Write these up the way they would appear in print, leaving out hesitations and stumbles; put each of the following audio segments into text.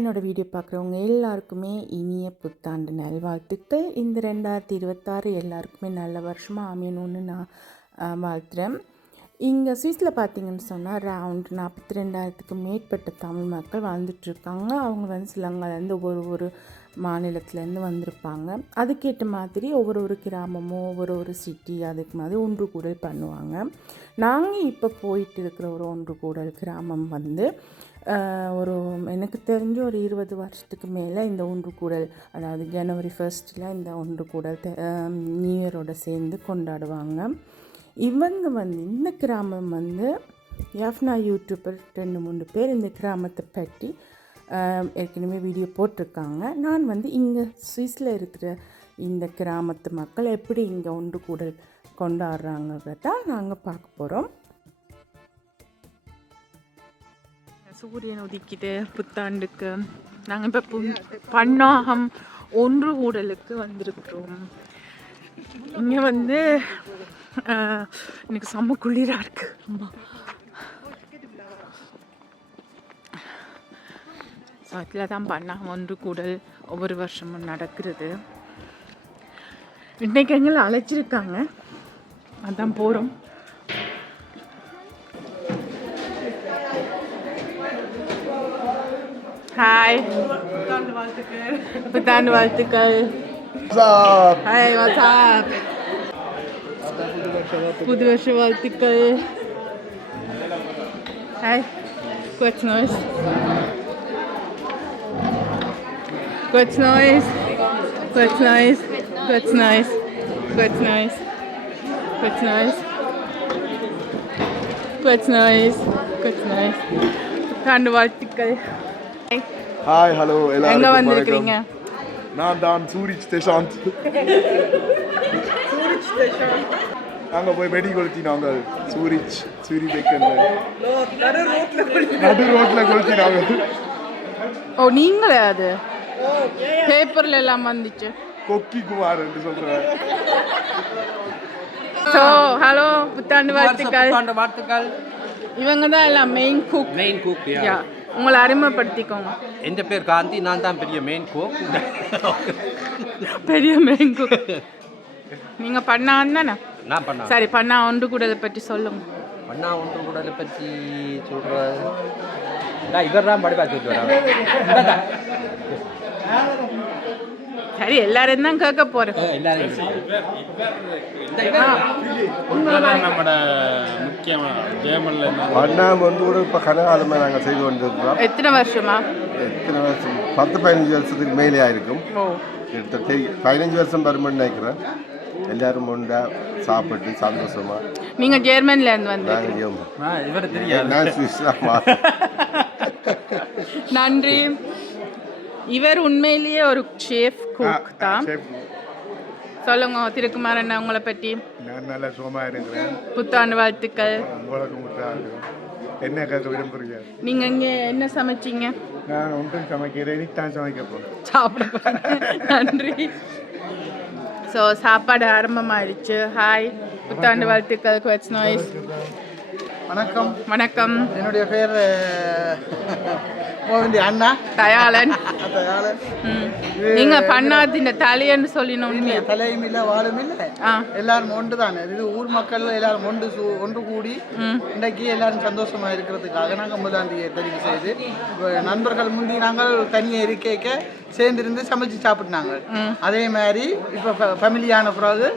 என்னோடய வீடியோ பார்க்குறவங்க எல்லாருக்குமே இனிய புத்தாண்டு நல்வாழ்த்துக்கள். இந்த 2026 எல்லாருக்குமே நல்ல வருஷமாக அமையணும்னு நான் வாழ்த்துறேன். இங்கே சுவிஸில் பார்த்திங்கன்னு சொன்னால் அரவுண்ட் 42,000க்கு மேற்பட்ட தமிழ் மக்கள் வாழ்ந்துட்டுருக்காங்க. அவங்க சிலங்கலேருந்து ஒரு மாநிலத்துலேருந்து வந்திருப்பாங்க. அதுக்கேற்ற மாதிரி ஒவ்வொரு கிராமமும் ஒவ்வொரு சிட்டி அதுக்கு மாதிரி ஒன்று கூடல் பண்ணுவாங்க. நாங்கள் இப்போ போயிட்டு இருக்கிற ஒரு ஒன்று கூடல் கிராமம் எனக்கு தெரிஞ்சு ஒரு 20 வருஷத்துக்கு மேலே இந்த ஒன்று கூடல், அதாவது ஜனவரி 1 இந்த ஒன்று கூடல் நியூ இயரோட சேர்ந்து கொண்டாடுவாங்க. இவங்க இந்த கிராமம் யாஃப்னா யூடியூபர் 2-3 பேர் இந்த கிராமத்தை பற்றி ஏற்கனவே வீடியோ போட்டிருக்காங்க. நான் இங்கே சுவிஸில் இருக்கிற இந்த கிராமத்து மக்கள் எப்படி இங்கே ஒன்று கூடல் கொண்டாடுறாங்கிறத நாங்கள் பார்க்க போகிறோம். சூரியன் உதிக்குது புத்தாண்டுக்கு. நாங்கள் இப்போ பன்னாகம் ஒன்று கூடலுக்கு வந்திருக்கிறோம். இங்கே எனக்கு செம்ம குளிராக இருக்குது. ஸோ அதில் தான் பன்னாகம் ஒன்று கூடல் ஒவ்வொரு வருஷமும் நடக்கிறது. இன்றைக்கு எங்களை அழைச்சிருக்காங்க, அதான் போகிறோம். ஹாய், புத்தாண்டு வாழ்த்துக்கள். ஹாய், வாட்ஸ்அப் புது வருஷ வாழ்த்துக்கள். ஹாய், குவட்ஸ் நோய்ஸ் குவட்ஸ் நோய்ஸ் குவட்ஸ் நோய்ஸ் குவட்ஸ் நோய்ஸ் குவட்ஸ் நோய்ஸ் குவட்ஸ் நோய்ஸ் குவட்ஸ் நோய்ஸ் குவட்ஸ் நோய்ஸ். புத்தாண்டு வாழ்த்துக்கள். ஹாய், ஹலோ எல்லாரும். எங்க வந்திருக்கீங்க? நான் தான் சூரிச் தேசாந்த். நாங்கள் போய் வெடி கொளுத்தினாங்க. சூரி பேக்கன் நடு ரோட்டில் கொளுத்தினாங்க. ஓ, நீங்களே? அது பேப்பர்ல எல்லாம் வந்துச்சு. கொக்கி குமார் என்று சொல்றேன். ஸோ ஹலோ, புத்தாண்டு வாழ்த்துக்கள். வாழ்த்துக்கள். இவங்க தான் எல்லாம் மெயின் குக். உங்களை அறிமுகப்படுத்திக்கோங்க. என் பேர் காந்தி, நான் தான் பெரிய மெயின் குக். பெரிய மெயின் குக் நீங்கள் பண்ணான்னு தானே? நான் பண்ண. சரி, பண்ணா ஒன்று கூடலை பற்றி சொல்லுங்க. பண்ணா ஒன்று கூடலை பற்றி சொல்கிறது இவர் தான் படிப்பா சொல்லிட்டு. சரி, எல்லாரும் தான் கேட்க போகிறேன். நம்மட முக்கியமான பண்ணா கூட இப்போ கனகாலமாக நாங்கள் செய்து கொண்டிருக்கிறோம். எத்தனை வருஷமா? 10-15 வருஷத்துக்கு மேலே ஆயிருக்கும். கிட்டத்தட்ட 15 வருஷம் வரும்னு நினைக்கிறேன். எல்லாரும் உண்டா சாப்பிட்டு சந்தோஷமா. நீங்கள் ஜெர்மனில இருந்து வந்து? நன்றி. இவர் உண்மையிலேயே ஒரு ஷெஃப் குக் தான். சொல்லுங்க திருக்குமார் அண்ணா, உங்களை பற்றி. நான் நல்ல சுகமாக இருக்கிறேன். புத்தாண்டு வாழ்த்துக்கள். உங்களுக்கு புத்தாண்டு. என்ன கேட்க விரும்புறீங்க? நீங்கள் இங்கே என்ன சமைச்சிங்க? நான் ஒன்றும் சமைக்கிறேன், தான் சமைக்க போகிறேன். சாப்பிட. நன்றி. ஸோ சாப்பாடு ஆரம்பமாயிடுச்சு. ஹாய், புத்தாண்டு வாழ்த்துக்கள். குவட்ஸ் நோய்ஸ். வணக்கம். வணக்கம். என்னுடைய பேர் கோவிந்தி அண்ணா தயாளன். நீங்க பண்ணாது இந்த தலையன்னு சொல்லினோம். தலையும் இல்லை, வாழும் இல்லை, எல்லாரும் ஒன்று தானே. இது ஊர் மக்கள் எல்லாரும் ஒன்று கூடி இன்றைக்கு எல்லாரும் சந்தோஷமா இருக்கிறதுக்காக நாங்கள் முதலாண்டியை தெரிவு செய்து நண்பர்கள் முந்தி நாங்கள் தனியாக இருக்க சேர்ந்திருந்து சமைச்சு சாப்பிட்டாங்க. அதே மாதிரி இப்போ ஃபேமிலியான பிறகு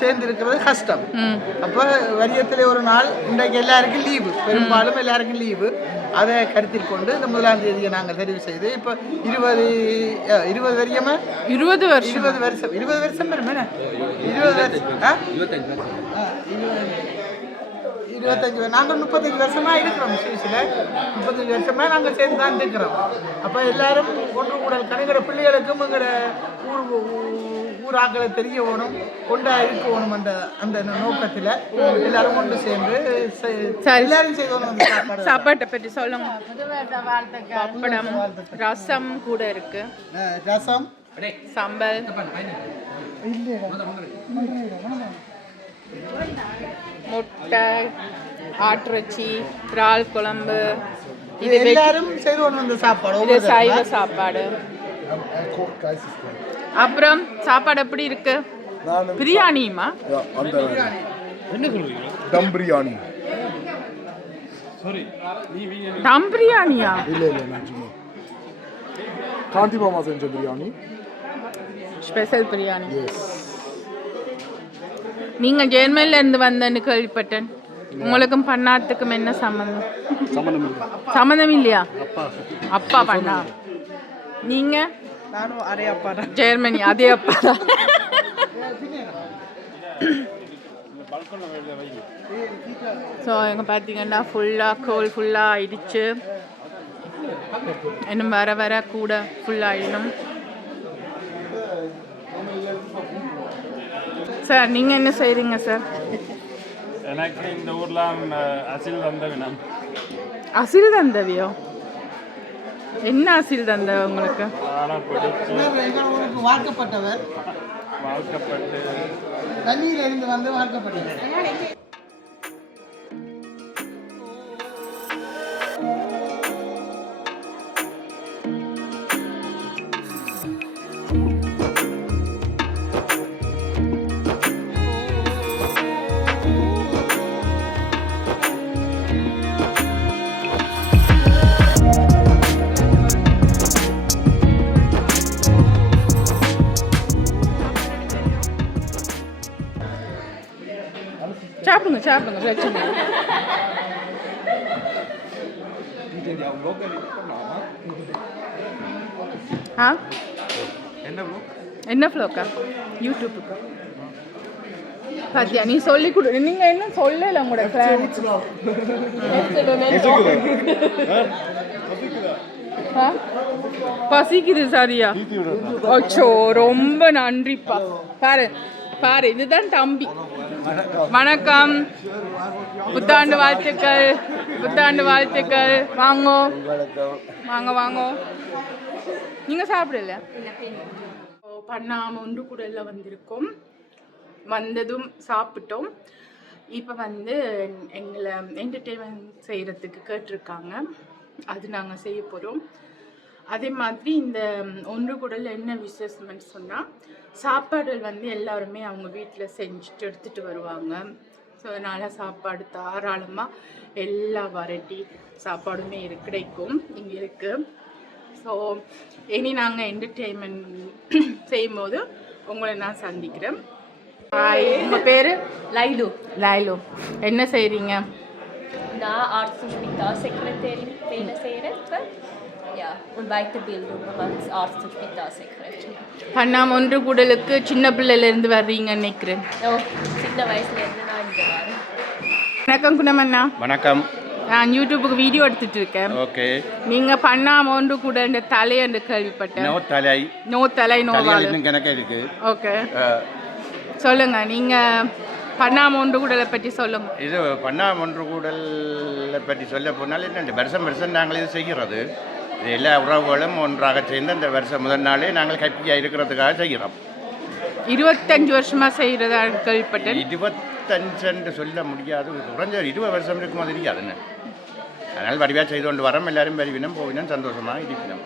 சேர்ந்து இருக்கிறது கஷ்டம். அப்போ வரியத்தில் ஒரு நாள் இன்றைக்கு எல்லாருக்கும் லீவு, பெரும்பாலும் எல்லாருக்கும் லீவு. அதை கருத்தில் கொண்டு இந்த 1ஆம் தேதியை நாங்கள் தெரிவு செய்து இப்போ 20 வரையமா 20 வருஷம் 20 வருஷம் பெருமே 20 வருஷம் 25 நாங்கள் 35 வருஷமாக இருக்கிறோம் சுவிஸில். 35 வருஷமாக நாங்கள் சேர்ந்து தான் இருக்கிறோம். அப்போ எல்லாரும் ஒன்று கூடல் கணக்கிற பிள்ளைகளுக்கும் எங்களோட ஊராக்களை தெரிய வேணும், கொண்டா இருக்க வேணும் என்ற அந்த நோக்கத்தில் எல்லாரும் கொண்டு சேர்ந்து எல்லாரும் செய்யணும். சாப்பாட்டை பற்றி சொல்லுங்க. பப்படம், ரசம் கூட இருக்கு. ரசம், சாம்பல், முட்டை, ஆட்டிறைச்சி, இறால் குழம்பு, இது எல்லாரும் செய்து கொண்டு வந்த சாப்பாடு இது சைவ சாப்பாடு. Er kocht geisteskrank. அப்புறம் சாப்பாடு எப்படி இருக்கு? பிரியாணியுமா? Ja, andere. Dum biryani. தம் பிரியாணியா? இல்லை நிஜமா. காந்தி மாமா செஞ்ச பிரியாணி. ஸ்பெஷல் பிரியாணி. Yes. நீங்க ஜெர்மனில இருந்து வந்தேன்னு கேள்விப்பட்டேன். உங்களுக்கும் பண்ணாத்துக்கும் என்ன சம்பந்தம்? சம்பந்தம் இல்லையா? அப்பா பண்ணா. நீங்க? நானும் அரே அப்பா தான். ஜெர்மனி அதே அப்பா தான். ஸோ இங்கே பார்த்தீங்கன்னா ஃபுல்லாக கோல் ஃபுல்லாக ஆயிடுச்சு. இன்னும் வர வர கூட ஃபுல்லாகிடணும். சார் நீங்கள் என்ன செய்கிறீங்க சார்? எனக்கு இந்த ஊர்லாம் அசில் தந்தவினம். அசில் தந்தவியோ? என்ன அசில் தந்த உங்களுக்கு? ஊருக்கு வார்க்கப்பட்டவர், வாழ்க்கப்பட்டு தண்ணியில இருந்து வந்து வார்க்கப்பட்டவர். சாப்பிடுங்க சாப்பிடுங்க பிரச்சனை இல்லை. ஆ என்ன ஃப்ளோக்கா? யூடியூப்புக்கா? பாத்தியா நீ சொல்லி கொடு. நீங்க என்ன சொல்லல உங்களோட பிளான்? பசிக்குது சரியா? அச்சோ ரொம்ப நன்றிப்பா. பாரு பாரு இதுதான் தம்பி. வணக்கம், புத்தாண்டு வாழ்த்துக்கள், புத்தாண்டு வாழ்த்துக்கள். வாங்கோ வாங்க வாங்கோ. நீங்கள் சாப்பிடல? பண்ணாம ஒன்று கூட எல்லாம் வந்திருக்கோம். வந்ததும் சாப்பிட்டோம். இப்போ வந்து எங்களை என்டர்டெயின்மெண்ட் செய்கிறதுக்கு கேட்டிருக்காங்க. அது நாங்கள் செய்ய போகிறோம். அதே மாதிரி இந்த ஒன்று கூடல என்ன விசேஷம்னு சொன்னால் சாப்பாடுகள் வந்து எல்லாருமே அவங்க வீட்டில் செஞ்சுட்டு எடுத்துகிட்டு வருவாங்க. ஸோ அதனால் சாப்பாடு தாராளமாக எல்லா வெரைட்டி சாப்பாடுமே கிடைக்கும் இங்கே இருக்குது. ஸோ இனி நாங்கள் என்டர்டெயின்மெண்ட் செய்யும்போது உங்களை நான் சந்திக்கிறேன். ஹாய், உங்கள் பேர்? லைலு. லைலு. என்ன செய்கிறீங்க? நான் Arzt- und Spitalsekretärin wähle செய்கிறேன் இப்போ. Ja, und Weiterbildung als Arzt- und Spitalsekretärin. பண்ணாம ஒன்று கூடலுக்கு சின்ன பிள்ளையிலேருந்து வர்றீங்கன்னு நினைக்கிறேன். ஓ, சின்ன வயசுலேருந்து நான் இங்கே வரேன். வணக்கம் குணமண்ணா. வணக்கம். நான் யூடியூப்புக்கு வீடியோ எடுத்துட்டு இருக்கேன். ஓகே. நீங்கள் பண்ணாம ஒன்று கூட இந்த தலையண்டு கேள்விப்பட்டேன். நோ தலை. நோ தலை நோவால். இன்னும் கணக்கு இருக்கு. ஓகே சொல்லுங்க. நீங்கள் பண்ணாம ஒன்று கூடலை பற்றி சொல்லுங்க. இது பண்ணாம ஒன்று கூடலை பற்றி சொல்ல போனால் என்ன, வருஷம் வருஷம் நாங்கள் இது செய்கிறது. இது எல்லா உறவுகளும் ஒன்றாக சேர்ந்து அந்த வருஷம் முதல் நாளே நாங்கள் ஹாப்பியாக இருக்கிறதுக்காக செய்கிறோம். 25 வருஷமா செய்கிறதா கேள்விப்பட்டேன். 25 சொல்ல முடியாது, குறைஞ்ச 20 வருஷம் இருக்கும் மாதிரி அதுன்னு. அதனால் வடிவாக செய்து கொண்டு வரோம். எல்லாரும் வருவினம் போவினம் சந்தோஷமாக இருப்பினோம்.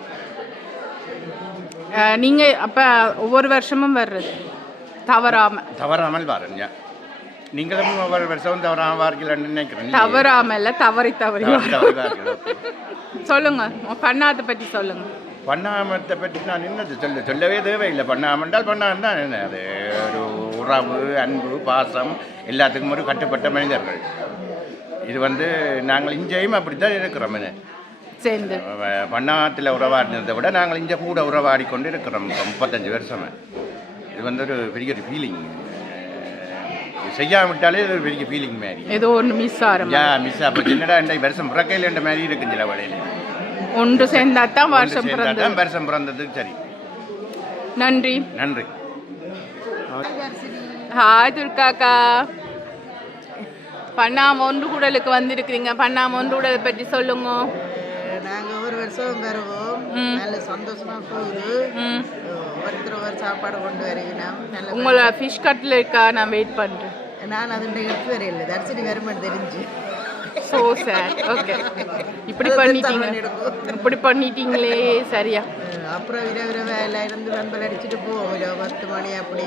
நீங்கள் அப்போ ஒவ்வொரு வருஷமும் வர்றது தவறாமல் வாருங்க. நீங்களும் ஒவ்வொரு வருஷம் தவறாமல் வார்கள்னு நினைக்கிறேன். தவறாமல் தவறி சொல்லுங்க. பண்ணாத்தை பற்றி சொல்லுங்க. பண்ணாமத்தை பற்றி நான் என்னது சொல்லவே தேவையில்லை. பண்ணாமண்டால் பண்ணாமல் தான் என்ன, அது ஒரு உறவு, அன்பு, பாசம் எல்லாத்துக்கும் ஒரு கட்டுப்பட்ட மனிதர்கள். இது வந்து நாங்கள் இங்கேயும் அப்படித்தான் இருக்கிறோம். சேர்ந்து பண்ணாத்தில் உறவாடினதை விட நாங்கள் இங்கே கூட உறவாடி கொண்டு இருக்கிறோம் 35 வருஷமாக. இது வந்து ஒரு பெரிய ஒரு ஃபீலிங். செய்யாவிட்டாலே இது ஒரு பெரிய ஃபீலிங் மாதிரி. ஏதோ ஒன்று மிஸ் ஆகும். மிஸ் ஆகும். என்னடா இந்த வருஷம் பிறக்கையில் என்ற மாதிரி இருக்குங்க. சில வழியில் ஒன்று சேர்ந்தாதான் வருஷம் பிறந்தது. வருஷம் பிறந்ததுக்கு சரி. நன்றி. நன்றி. ஹாய் துர்காக்கா. பண்ணாம ஒன்று கூடலுக்கு வந்திருக்கிறீங்க. பண்ணாம ஒன்று கூடலை பற்றி சொல்லுங்க. நாங்கள் ஒரு வருஷம் வருவோம். நல்ல சந்தோஷமாக போகுது. ஒருத்தர் சாப்பாடு கொண்டு வருகிறோம். நல்ல உங்களை ஃபிஷ் கட்டில் இருக்கா? நான் வெயிட் பண்ணுறேன். நான் அது எடுத்து வரையில்லை. தரிசனி வருமானு தெரிஞ்சு ஸோ சேட். ஓகே, இப்படி பண்ணிட்டீங்களே. சரியா? அப்புறம் விரைவில் இருந்து வெம்பல் அடிச்சுட்டு போவோம் 10 மணி அப்படி.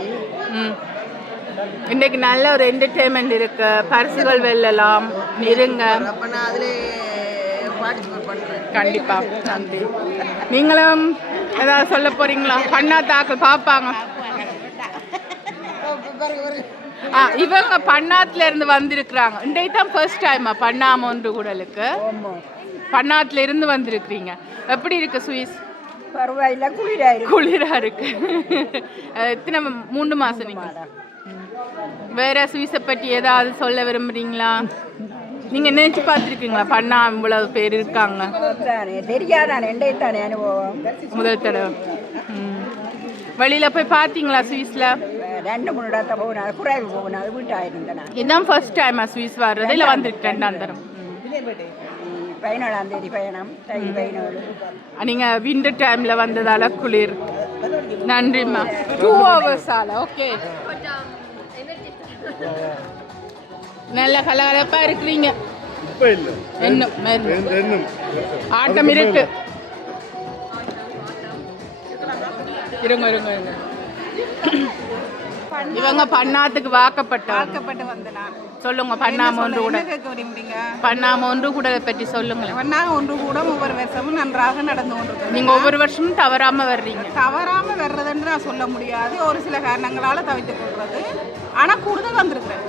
இன்றைக்கு நல்ல ஒரு என்டர்டெயின்மெண்ட் இருக்கு, பரிசுகள் வெல்லலாம், இருங்க. அப்போ நான் அதில் பார்ட்டிசிபேட் பண்ணுறேன். கண்டிப்பா, நன்றி. நீங்களும் ஏதாவது சொல்ல போறீங்களா? பண்ணாத்தாக்கள் பார்ப்பாங்க. இவங்க பண்ணாத்துல இருந்து வந்திருக்கிறாங்க. இன்றைக்கு தான் ஃபர்ஸ்ட் டைமா பண்ணாம ஒன்று கூடலுக்கு பண்ணாத்துல இருந்து வந்திருக்கிறீங்க. எப்படி இருக்கு சுவிஸ்? பரவாயில்ல, குளிரா இருக்கு. எத்தனை 3 மாசம் நீங்க? வேற சுவிஸை பற்றி ஏதாவது சொல்ல விரும்புறீங்களா? நீங்க நினைச்சு பார்த்துருக்கீங்களா பண்ணா இவ்வளவு பேர் இருக்காங்க? தெரியாதானே அனுபவம். முதல் தடவை வெளியில போய் பார்த்தீங்களா சுவிஸ்ல? 2-3 இடத்த போகணும், குறைவு போகணும், அது வீட்டாயிருந்தேன். இதுதான் ஃபர்ஸ்ட் டைமா சுவிஸ் வர்றது? இல்லை வந்திருக்கு 2ஆம் தரம்? 17ஆம் தேதி பயணம், தை 17. நீங்க விண்டர் டைம்ல வந்ததால குளிர். நன்றிம்மா. 2 hours ஆல. ஓகே, நல்ல கலகலப்பா இருக்கிறீங்க. இன்னும் ஆட்டம் இருக்கு. இருங்க. இவங்க பண்ணாத்துக்கு வாக்கப்பட்டு வந்தனா சொல்லுங்க. பண்ணாம ஒன்று கூட பற்றி சொல்லுங்க. பண்ணாம ஒன்று கூட ஒவ்வொரு வருஷமும் நன்றாக நடந்து கொண்டிருக்கு. நீங்க ஒவ்வொரு வருஷமும் தவறாம வர்றீங்க. தவறாம வர்றதுன்னு நான் சொல்ல முடியாது, ஒரு சில காரணங்களால தவித்துக் கொள்றது. ஆனா கூடுதல் வந்திருக்கிறேன்.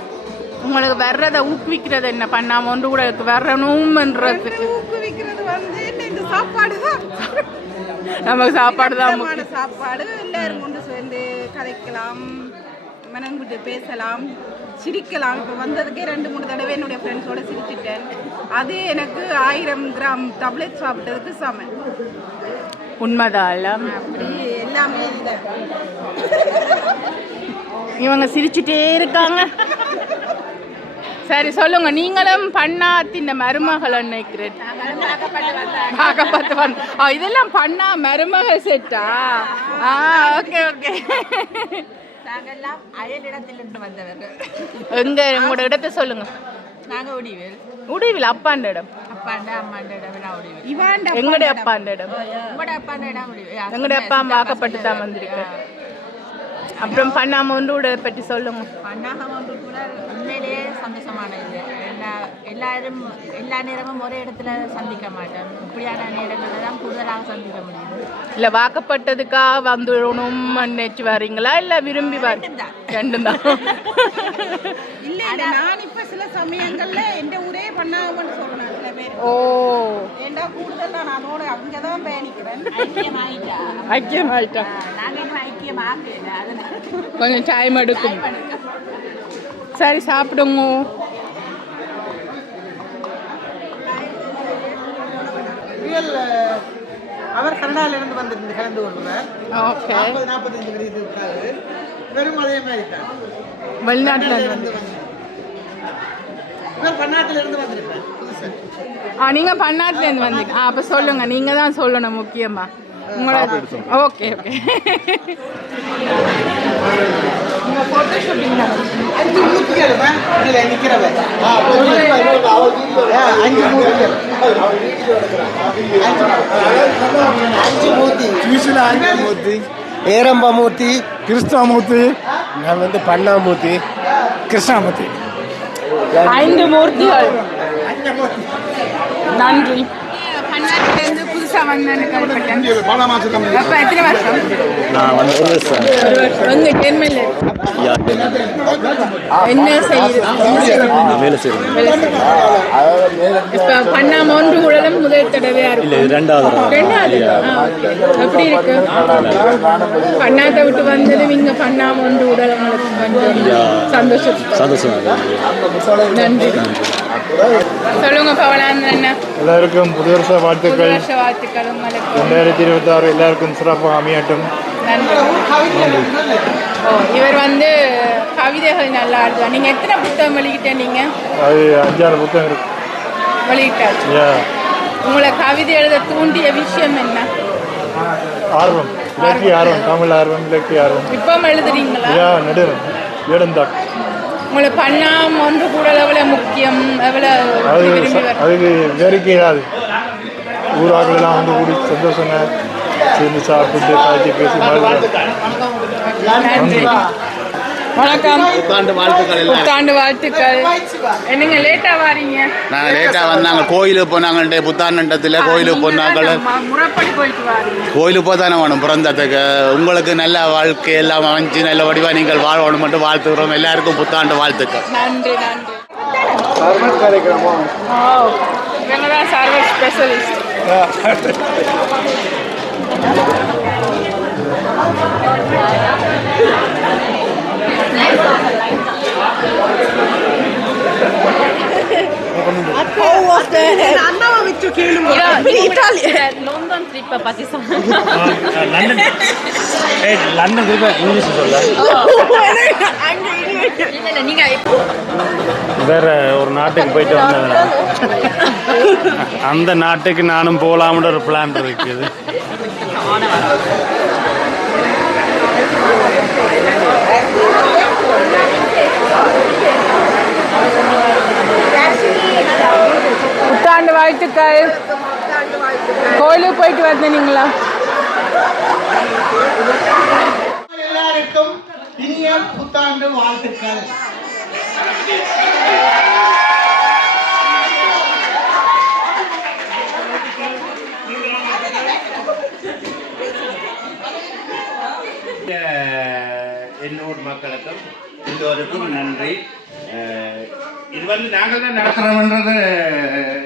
உங்களுக்கு வர்றதை ஊக்குவிக்கிறது என்ன? பண்ணாம ஒன்று கூட வரணும்ன்றதுக்கு ஊக்குவிக்கிறது இந்த சாப்பாடு தான். நமக்கு சாப்பாடு தான் சாப்பாடு. எல்லாரும் கொண்டு சேர்ந்து கதைக்கலாம், மனம் விட்டு பேசலாம், சிரிக்கலாம். இப்போ வந்ததுக்கே 2-3 தடவை என்னுடைய ஃப்ரெண்ட்ஸோட சிரிச்சிட்டேன். அது எனக்கு 1000 கிராம் டப்லெட் சாப்பிட்டதுக்கு சமம். உண்மைதான். அப்படி எல்லாமே இல்லை. இவங்க சிரிச்சுட்டே இருக்காங்க. சரி, சொல்லுங்க. நீங்களும் பண்ணாத்தின் மருமகள் நினைக்கிறேன். இதெல்லாம் பண்ணா மருமகள் செட்டா? ஓகே. நாங்கெல்லாம் அயல் இடத்திலிருந்து வந்தவர்கள். எங்க உங்களோட இடத்தை சொல்லுங்க. நாங்கள் உடிவில் அப்பாண்ட இடம். அம்மாண்ட இடம். எங்கட அப்பாண்ட இடம். எங்கட அப்பா வாக்கப்பட்டு தான் வந்திருக்கு. அப்புறம் பண்ணாம ஒன்று பற்றி சொல்லுங்க. பண்ணாம ஒன்று கூட உண்மையிலேயே சந்தோஷமான இது. எல்லாரும் எல்லா நேரமும் ஒரே இடத்துல சந்திக்க மாட்டோம். இப்படியான நேரங்களில் தான் கூடுதலாக சந்திக்க முடியும். இல்லை வாக்கப்பட்டதுக்காக வந்துடணும் நினைச்சு வரீங்களா? இல்லை விரும்பி ரெண்டும் தான். இல்லை, நான் இப்போ சில சமயங்கள்ல எந்த ஊரே பண்ணாமன்னு சொல்றேன் சில பேர். ஓ, ஏண்டா கூடுதல் தான் நான் அதோட அங்கே தான் பயணிக்கிறேன். ஐக்கியமாயிட்டா? நாங்கள் இன்னும் ஐக்கியமாகல, அதனால கொஞ்சம் டைம் எடுக்கும். சரி, சாப்பிடுங்க. அவர் கனடாவிலிருந்து வந்திருந்து கலந்து கொள்வார். ஓகே, 45 வயது வெறும் அதே மாதிரி தான். வெளிநாட்டில் இருந்து பன்னாட்டிலிருந்து வந்திருக்கிறேன். நீங்கள் பன்னாட்டிலேருந்து வந்தீங்க. அப்போ சொல்லுங்க, நீங்கள் தான் சொல்லணும் முக்கியமா உங்களோட. ஓகே. ஃபோட்டோ ஷூட்டிங் தான். 5 மூர்த்திகள் நிற்கிறவன். 5 மூர்த்திகள். 5 மூர்த்தி. மூர்த்தி, ஏரம்பமூர்த்தி, கிருஷ்ணமூர்த்தி, நான் வந்து பண்ணாமூர்த்தி, கிருஷ்ணாமூர்த்தி. 5 மூர்த்திகள். நன்றி. பன்னாட்டிலேருந்து புதுசாக வந்தேன்னு கேள்விப்பட்டேன். அப்போ எத்தனை வருஷம்? நான் வந்து 1 வருஷம். 1 வருஷம். வந்து டென்மெல்ல என்ன செய்யுது? வேலை செய்யுது. இப்போ பண்ணாம ஒன்று கூட முதல் தடவையா இருக்கு. இல்லை, இது 2வது. எப்படி இருக்கு? பண்ணாத்தை விட்டு வந்தது இங்க பண்ணாம ஒன்று கூட உங்களுக்கு சந்தோஷம். நன்றி. சொல்லுங்க பவனான் என்ன? எல்லாருக்கும் புது வருஷ வாழ்த்துக்கள். உங்களுக்கு 2026 எல்லாருக்கும் சிறப்பாக அமையட்டும். நன்றி. இவர் வந்து கவிதைகள் நல்லா எழுதுவார். நீங்க எத்தனை புத்தகம் வெளியிட்டீங்க? அது 5-6 புத்தகம் இருக்கு வெளியிட்டாச்சு. உங்களை கவிதை எழுத தூண்டிய விஷயம் என்ன? ஆர்வம், இலக்கிய ஆர்வம், தமிழ் ஆர்வம், இலக்கிய ஆர்வம். இப்போ எழுதுறீங்களா? நடுறேன். எழுந்தாக் உங்களை பண்ணாம ஒன்று கூட எவ்வளோ முக்கியம் எவ்வளோ அது விரும்பி வர- அதுக்கு வேடிக்கை இல்லாது ஊராக்கெல்லாம் வந்து கூடி சந்தோஷங்க சேர்ந்து சாப்பிட்டு காய்ச்சி பேசி நன்றி. வணக்கம். புத்தாண்டு வாழ்த்துக்கள் எல்லாம். புத்தாண்டு வாழ்த்துக்கள். என்னங்க லேட்டா வாரீங்க? நாங்கள் லேட்டாக வந்தாங்க, கோயிலுக்கு போனாங்கள்டே புத்தாண்டத்தில் கோயிலுக்கு போனாங்க. முறைப்படி போயிட்டு வாரீங்க. கோயிலுக்கு போய் தானே வேணும் பிறந்ததுக்கு. உங்களுக்கு நல்ல வாழ்க்கை எல்லாம் அமைஞ்சு நல்ல வடிவாக நீங்கள் வாழணும் மட்டும் வாழ்த்துக்கிறோம். எல்லாருக்கும் புத்தாண்டு வாழ்த்துக்கள். நன்றி நன்றி. சர்வத் காரியக்கிரமம் இவங்க தான் service specialist. London trip pasti sama. London English சொல்ல நீங்க வேற ஒரு நாட்டுக்கு போயிட்டு வந்தேன். அந்த நாட்டுக்கு நானும் போகலாம்னு ஒரு பிளான் இருக்குது. புத்தாண்டு வாழ்த்துக்கள். கோயிலுக்கு போயிட்டு வந்தீங்களா? எல்லாருக்கும் இனிய புத்தாண்டு வாழ்த்துக்கள். எண்ணூர் மக்களுக்கும் எல்லோருக்கும் நன்றி. இது வந்து நாங்கள் தான் நடத்துகிறோம்ன்றது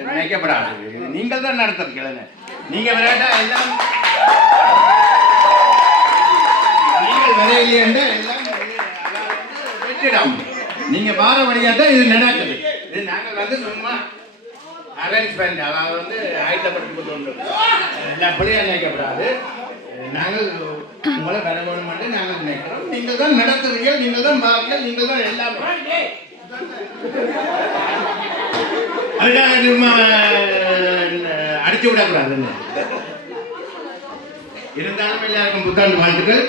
நினைக்கப்படாது. நீங்கள் தான் நடத்துறீங்க. நீங்கள் விளையாட்டா எல்லாம் நீங்கள் விளையிலே எல்லாம் வெற்றிடம். நீங்கள் வார வழியாக இது நடக்குது. இது நாங்கள் வந்து சும்மா அரேஞ்ச்மெண்ட், அதாவது வந்து ஆயத்தப்படுத்தி கொண்டு எல்லாம் பிள்ளையாக நினைக்கப்படாது. நாங்கள் உங்களை வர வேணும் என்று நாங்கள் நினைக்கிறோம். நீங்கள் தான் நடத்துறீர்கள், நீங்கள் தான் பாருங்கள், நீங்கள் தான் எல்லாமே. அதுக்காக நம்ம அடிச்சு விடக்கூடாதுன்னு இருந்தாலும் எல்லாருக்கும் புத்தாண்டு வாழ்த்துக்கள்.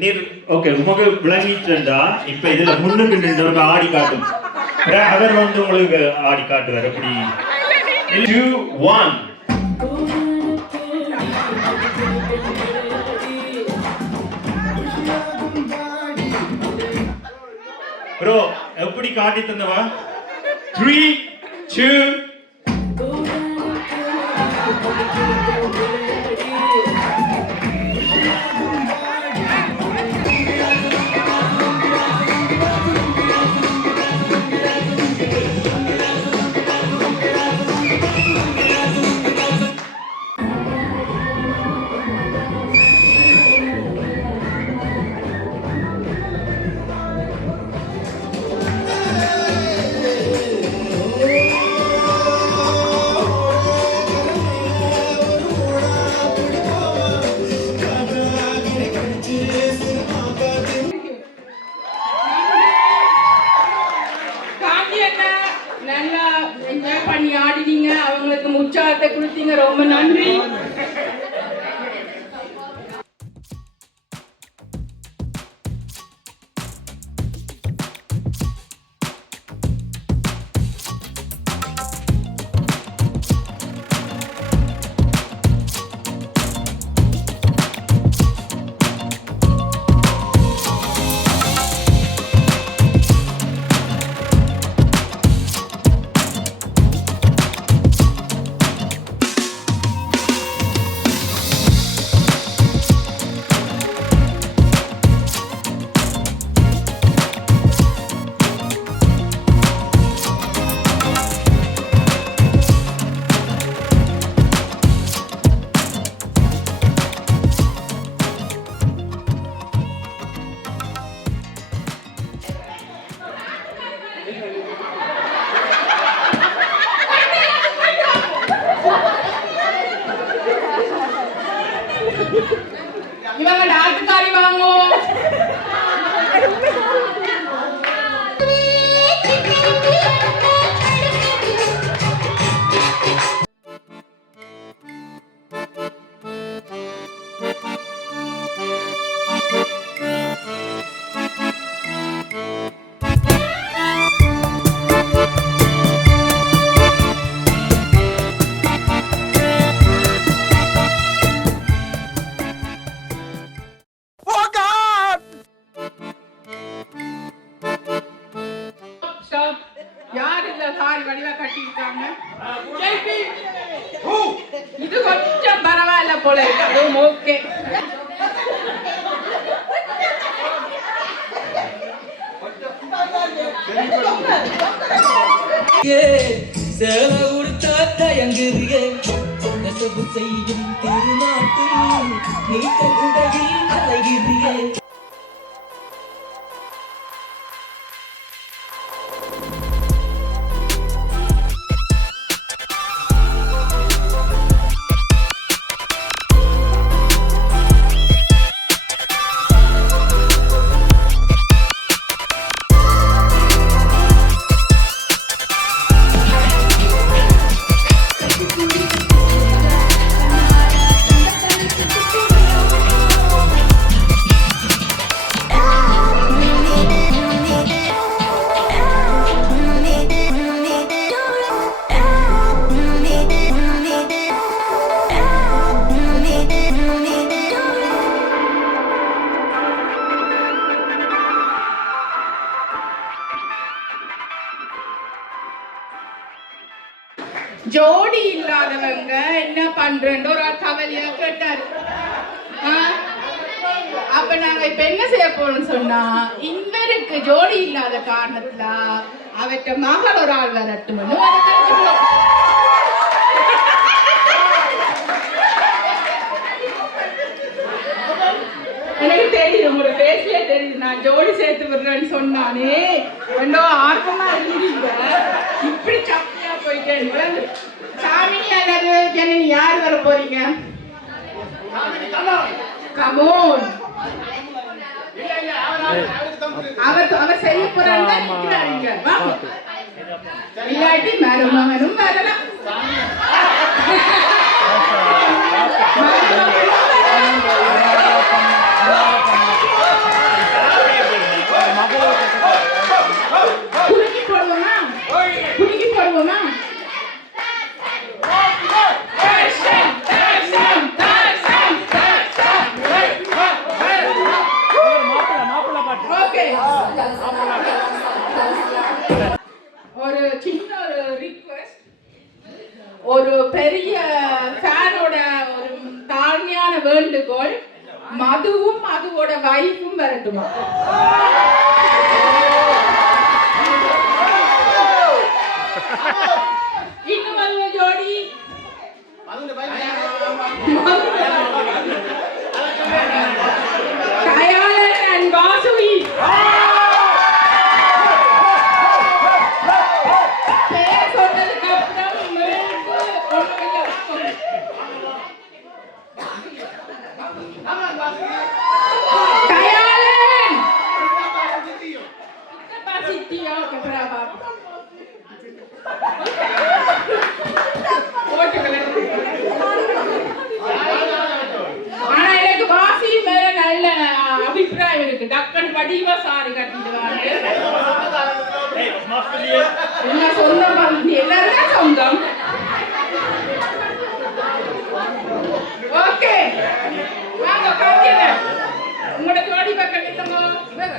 நீர் ஓகே உமக்கு விளங்கிட்டுண்டா இப்ப இதுல முன்னுக்கு நின்றவருக்கு ஆடி காட்டும். அவர் வந்து உங்களுக்கு ஆடி காட்டுவார். அப்படி 2 1 ப்ரோ எப்படி காட்டி தந்தவா? 3 2 நல்லா என்ஜாய் பண்ணி ஆடினீங்க. அவங்களுக்கு உற்சாகத்தை கொடுத்தீங்க. ரொம்ப நன்றி. சாரி வடிவா கட்டியிருக்காங்க. இது கொஞ்சம் பரவாயில்ல போல இருக்கு. அதுவும் ஓகே. சேல கொடுத்தா தயங்குறியே நெசவு செய்யும் திருநாட்டில் நீத்த குடையில் அலைகிறியே. ஜோடி இல்லாதவங்க என்ன பண்றேன்னு ஒரு கவலையா கேட்டாரு. அப்ப நாங்க இப்ப என்ன செய்ய போறோம்னு சொன்னா, இவருக்கு ஜோடி இல்லாத காரணத்துல அவற்ற மகள் ஒரு ஆள் வரட்டும்னு எனக்கு தெரியுது, உங்களோட பேசியே தெரியுது. நான் ஜோடி சேர்த்து விடுறேன்னு சொன்னானே ரெண்டோ ஆர்வமா இருக்கீங்க. இப்படி சப்பையா போயிட்டேன். சாமி அல்லது ஜனனி யார் வர போறீங்க? கமோன். அவர் செய்ய போறாங்க. இல்லாட்டி மருமகனும் வரலாம். குலுக்கி போடுவோமா? குலுக்கி போடுவோமா? ஒரு சின்ன ஒரு ரிக்வெஸ்ட், ஒரு பெரிய ஃபேனோட ஒரு தாழ்மையான வேண்டுகோள், மதுவும் மதுவோட வைஃபும் வரட்டுமா? இன்னும் ஒரு ஜோடி Kayalan and Vasui. டக்கன் படிவா சாரி கட்டிடுவாங்க. என்ன சொந்தம் எல்லாருமே சொந்தம். ஓகே வாங்க காத்தியங்க உங்களோட ஜோடி பக்கம் நில்லுங்க.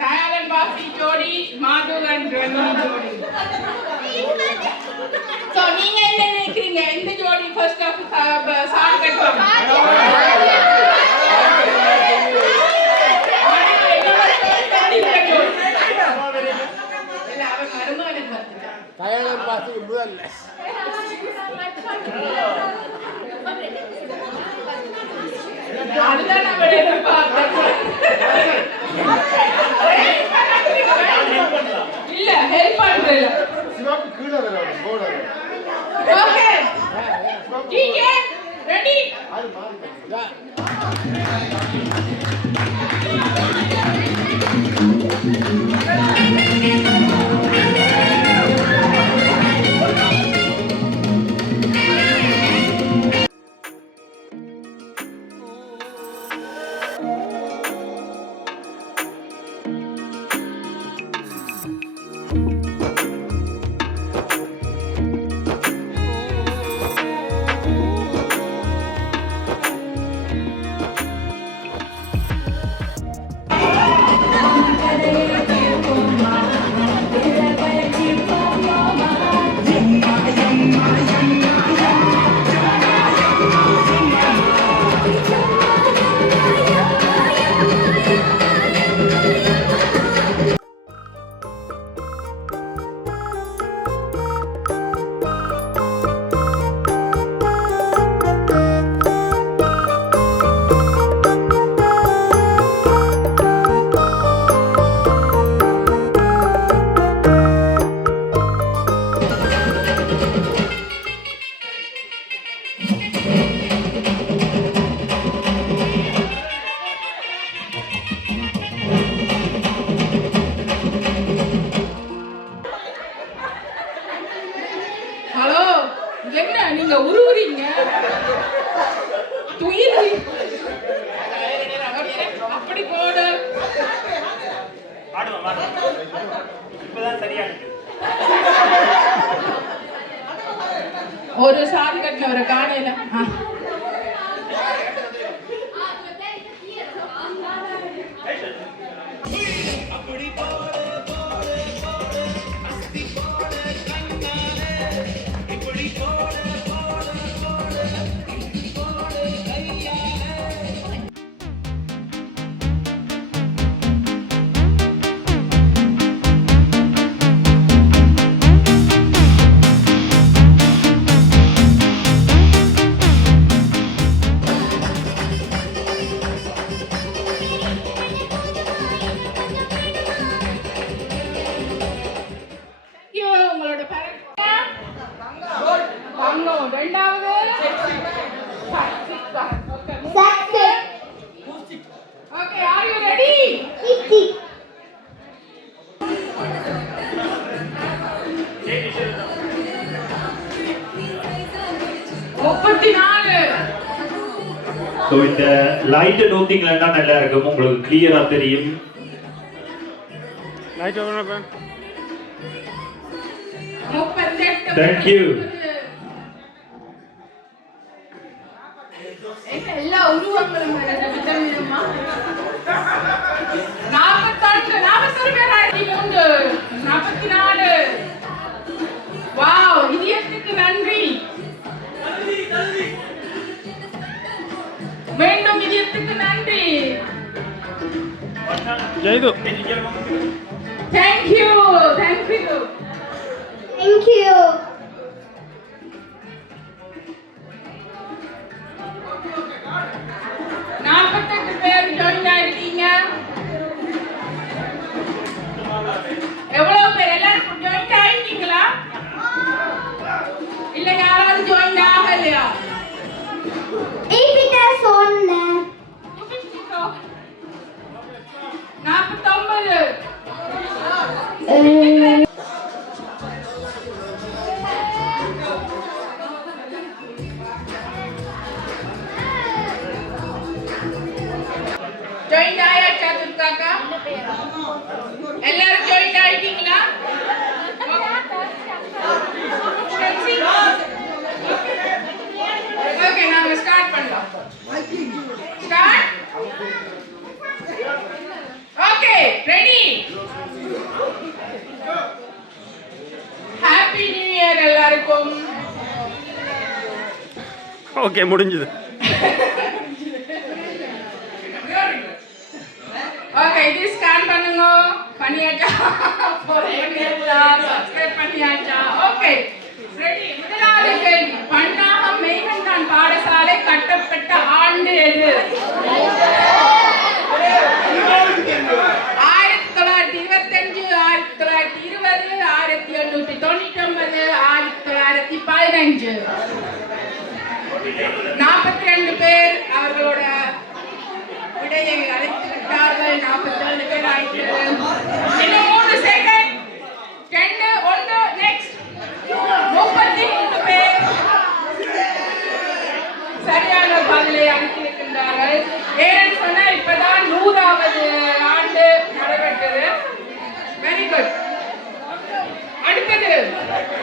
தயாளன் பாசி ஜோடி, மாதுகன் ரமணி ஜோடி. சோ நீங்க என்ன நினைக்கிறீங்க? இந்த ஜோடி ஃபர்ஸ்ட் ஆஃப் சாரி கட்டுவாங்க. அப்படி போடு. இப்பதான் சரியா இருக்கு. ஒரு சாரி கட்டினவரை காணையில. உங்களோட தங்கம் ரெண்டாவது okay are you ready 34 so இந்த லைட்டை நோத்திங்களா நல்லா இருக்கும், உங்களுக்கு கிளியரா தெரியும். Light open Thank you. எல்லா உருவங்களும் விதவிதமா 41 பேர் 44 வாவ், இதயத்துக்கு நன்றி. மீண்டும் இதயத்துக்கு நன்றி. ஜெயது Thank you. Thank you. Thank you. நாற்பத்தெட்டு பேர் ஜாயின் ஆயிருக்கீங்க. எவ்வளவு பேர் எல்லாரும் ஜாயின் ஆயிருக்கீங்களா? இல்ல யாராவது ஜாயின் ஆகலையா? 49. ஜாயின் ஆயாச்சா துர்காக்கா? எல்லாரும் ஜாயின் ஆயிட்டீங்களா? ஓகே, நாம ஸ்டார்ட் பண்ணலாம். Start. Okay, ready. Happy new year எல்லாருக்கும். ஓகே, முடிஞ்சது. ஓகே, இது ஸ்கேன் பண்ணுங்க. பண்ணியாச்சா? பண்ணியாச்சா? சப்ஸ்கிரைப் பண்ணியாச்சா? Okay, ready. முதலாவது கேள்வி, பன்னாகம் மெய்கண்டான் பாடசாலை கட்டப்பட்ட ஆண்டு எது? 1925, 1920, 1899, 1915. 42 பேர் அவர்களோட விடையை அழைத்து விட்டார்கள். 47 பேர் ஆயிற்று. இன்னும் 3 செகண்ட். 2 1 நெக்ஸ்ட். 33 பேர் சரியான பதிலை அளித்திருக்கின்றார்கள். ஏன்னு சொன்னா இப்பதான் 100வது ஆண்டு நடைபெற்றது. Very good. அடுத்தது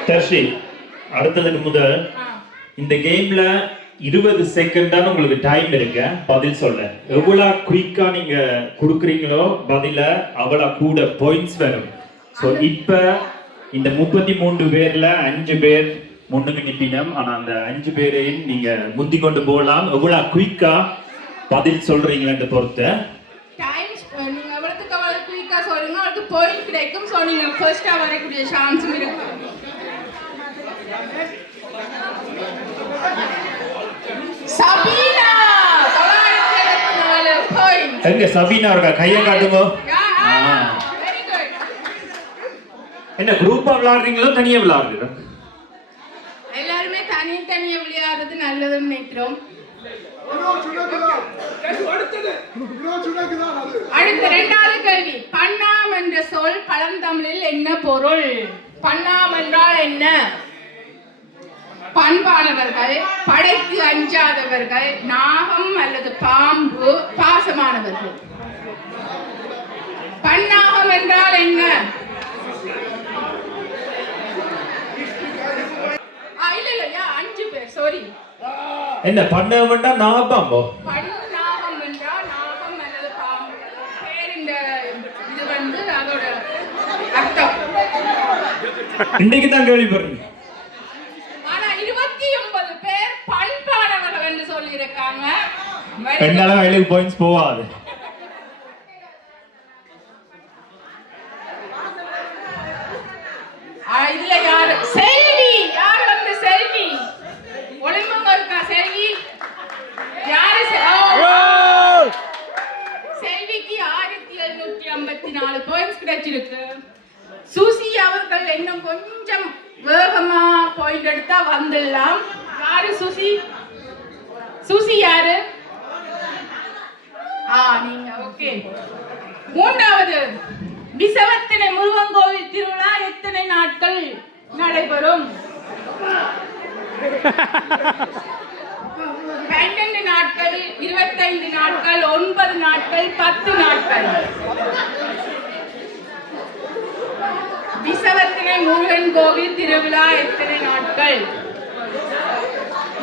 தர்ஷி, அடுத்ததுக்கு முதல் இந்த கேம்ல 20 செகண்ட் தான் உங்களுக்கு டைம் இருக்கு பதில் சொல்ல. எவ்வளவு குயிக்கா நீங்க கொடுக்குறீங்களோ பதில அவ்வளவு கூட பாயிண்ட்ஸ் வரும். ஸோ இப்ப இந்த 33 பேர்ல 5 பேர் முன்னுக்கு நிப்பினம். ஆனா அந்த 5 பேரையும் நீங்க முந்தி கொண்டு போகலாம். எவ்வளவு குயிக்கா பதில் சொல்றீங்களா பொறுத்து டைம் நீங்க எவ்வளவுக்கு அவ்வளவு குயிக்கா சொல்லுங்க, அதுக்கு பாயிண்ட் கிடைக்கும். ஸோ நீங்க ஃபர்ஸ்டா வரக்கூடிய சான்ஸும் இருக்கு. சபீனா 974 பாயிண்ட். எங்க சபீனா இருக்கா? கையை காட்டுங்க. Very good. என்ன குரூப்பா விளையாடுறீங்களோ தனியா விளையாடுறீங்களோ? எல்லாருமே தனியா விளையாடுறது நல்லதுன்னு நினைக்கிறோம். அடுத்த 2வது கேள்வி, பன்னாம் என்ற சொல் பழந்தமிழில் என்ன பொருள்? பன்னாம் என்றால் என்ன? பண்பானவர்கள், படைக்கு அஞ்சாதவர்கள், நாகம் அல்லது பாம்பு, பாசமானவர்கள். பன்னாகம் என்றால் என்ன? இல்லையா 5 பேர் சாரி. என்ன பண்ணவன்டா நாகப்பாம்போ? பன்னாகம் என்றால் நாகம் அல்லது பாம்பு. பேர் இந்த இது வந்து அதோட அர்த்தம். இன்னைக்கு தான் கேள்விப்படுறீங்க. ஆனா 29 பேர் பண்பானவர்கள் என்று சொல்லி இருக்காங்க. பெண்ணால வேலைக்கு பாயிண்ட்ஸ் போவாது. இதுல யாரு? செல்வி. யார் வந்து செல்வி? ஒளிமங்க இருக்கா செல்வி? யாரு? செல்விக்கு 1754 பாயிண்ட்ஸ் கிடைச்சிருக்கு. சுசி அவர்கள் இன்னும் கொஞ்சம் வேகமா பாயிண்ட் எடுத்தா வந்துடலாம். யாரு சுசி? சுசி யாரு? நீங்க ஓகே. மூன்றாவது, விசவத்தினை முருகன் கோவில் திருவிழா எத்தனை நாட்கள் நடைபெறும்? 12 நாட்கள், 25 நாட்கள், 9 நாட்கள், 10 நாட்கள். விசவத்தினை முருகன் கோவில் திருவிழா எத்தனை நாட்கள்?